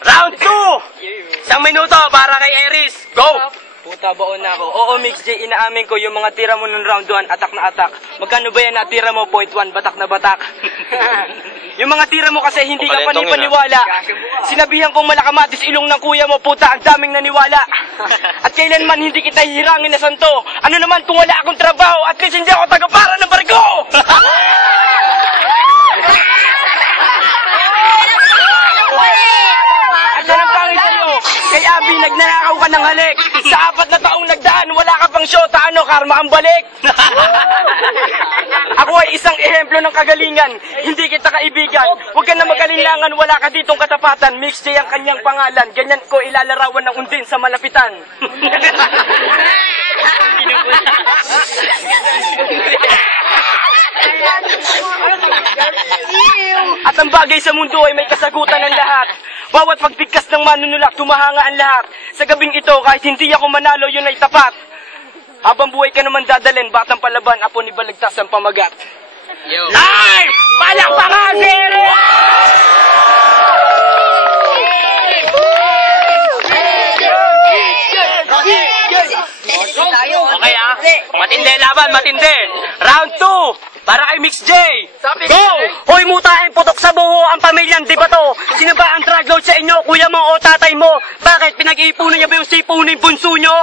Round 2! Isang minuto para kay Aries. Go! Puta, baon na ako. Oo, Mix J, inaamin ko yung mga tira mo nung round 1, atak na atak. Magkano ba yan na tira mo? 0.1, batak na batak. Yung mga tira mo kasi hindi ka panipaniwala. Sinabihan kong malakamatis ilong ng kuya mo, puta, ang daming naniwala. At kailanman hindi kita hihirangin na santo. Ano naman kung wala akong trabaho at least hindi ako tagapara ng barko! Kay Abby, nagnanakaw ka ng halik. Sa 4 na taong nagdaan, wala ka pang syota, ano, karma ang balik. Ako ay isang ehemplo ng kagalingan. Hindi kita kaibigan. Huwag ka na magalinlangan, wala ka ditong katapatan. Mix J ang kanyang pangalan. Ganyan ko ilalarawan ng undin sa malapitan. At ang bagay sa mundo ay may kasagutan ng lahat. Bawat pagbigkas ng manunulak, tumahanga ang lahat. Sa gabing ito, kahit hindi ako manalo, yun ay tapat. Habang buhay ka naman dadalhin, batang palaban, apo ni balagtas ang pamagat. Live! Palakpakan, Siri! Okay ah, matindi laban, matindi. Round 2! Para kay Mix J! Go! Hoy mutahin, putok sa buho ang pamilyang debato. Sino ba ang drug lord sa inyo, kuya mo o tatay mo? Bakit pinag-iipunan niya ba yung sipunin bunso nyo?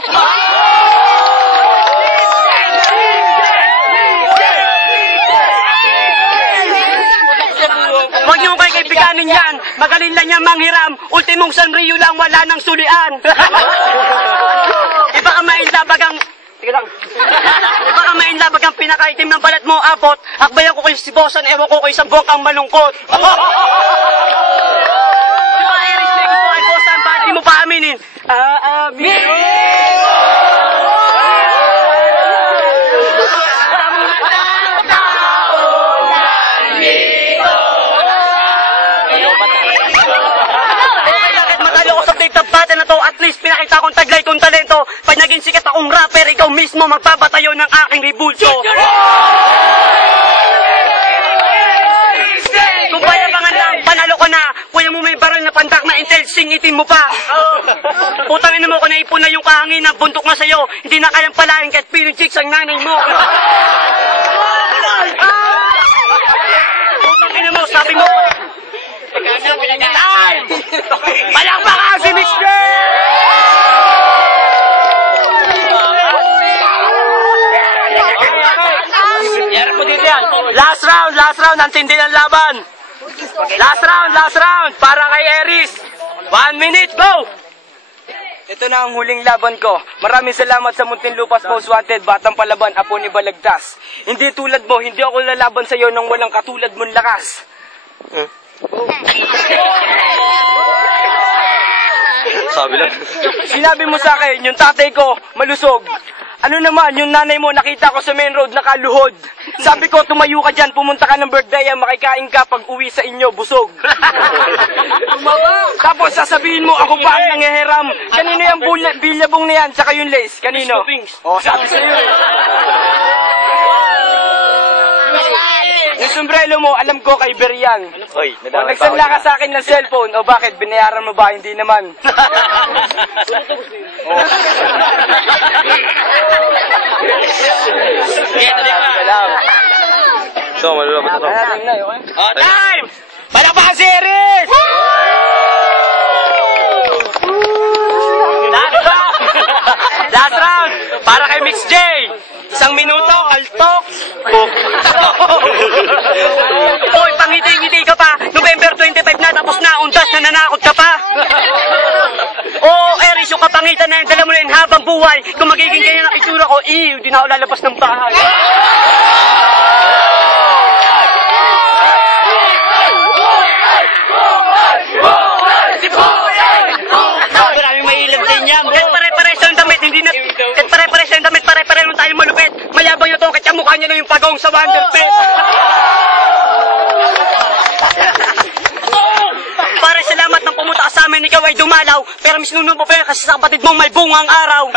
Huwag niyo kayo kaibiganin yan. Magaling lang niya manghiram. Ultimong Sanrio lang, wala nang sulian. Iba ka mainlabagang... Sige lang. Iba ka mainlabagang pinakaitim ng balat mo, apot. Akbayan ko kayo si Bosan, ewan ko kayo sa buwak ang malungkot. Diba, Aries, may gusto kay Bosan, bakit di mo pa aminin? Na to, at least pinakita kong taglay kong talento. Pag naging sikat akong rapper, ikaw mismo magpapatayo ng aking ribulso. Kung payabangan lang, panalo ko na. Kuya mo may baral na pantak na intel, singitin mo pa. Putangin mo ko na ipon na yung kahangin na buntok na sa'yo. Hindi na kayang palahin kahit piling chicks ang nanay mo. Putangin mo, sabi mo. Time! Palakpakan si Mix J! Last round, ang tindi ng laban. Last round, para kay Aries. 1 minute, go! Ito na ang huling laban ko. Maraming salamat sa Muntinlupa's Most Wanted, batang palaban, apo ni Balagtas. Hindi tulad mo, hindi ako lalaban sa iyo nang walang katulad mong lakas. Sabi lang. Sinabi mo sa akin, yung tatay ko, malusog. Ano naman, yung nanay mo, nakita ko sa main road, nakaluhod. Sabi ko, tumayo ka dyan, pumunta ka ng birthday, makikain ka pag uwi sa inyo, busog. Tapos sasabihin mo, ako pa ang nangihiram. Kanino yung bilyabong na yan, saka yung lace? Kanino? Oh, sabi sa'yo. Yung sombrero mo, alam ko kay Berian. Hoy, nagsanla ka sa akin ng cellphone, o bakit, binayaran mo ba? Hindi naman. So, malulabot na to. Oh, time! Palakpakan si Aries! Last round! Para kay Mix J! 1 minuto, altok! Hoy, pangiti-ngiti ka pa! November 25 na, tapos na, undas na nanakot ka pa! Oo, Aries, yung kapangitan na yan, dala mo na yun habang buhay. Kung magiging ganyan ang itsura ko, di na ako lalabas ng bahay. Maraming mailag din yan, bro. Kahit pare-pares ang damit, hindi na... Kahit pare-pares ang damit, pare-pares lang tayo malupit. Mayabang nyo to, kahit yung mukha nyo na yung pagong sa Wonderpet. Pare, salamat nang pumunta ka sa amin, ikaw ay dumalaw. Pero misnuno mo pa kasi sa kapatid mo may bungang araw.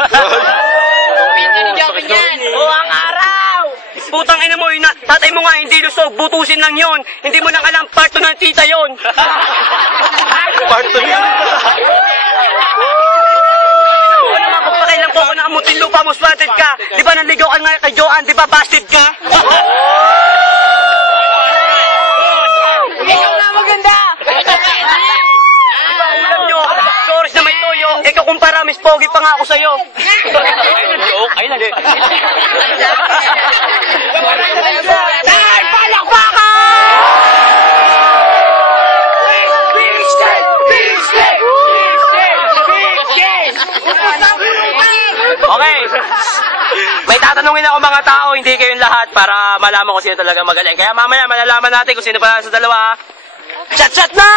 Oo, ang araw! Putang ina mo, tatay mo nga hindi lusog, butusin lang yon. Hindi mo nang alam, parto ng tita yon. Wala nga pagpakailan po ako nakamutin lupa, most wanted ka. Di ba nanligaw ka nga kay Joanne, di ba busted ka? Ikaw na maganda! Ulam nyo, stories na may toyo. Ikaw kumpara, Miss Pogi pa nga ako sa'yo. Ay, nali. Ay, palakpakan! Okay. May tatanungin ako mga tao, hindi kayong lahat para malaman kung sino talaga magaling. Kaya mamaya malalaman natin kung sino pa sa dalawa. Chat-chat na!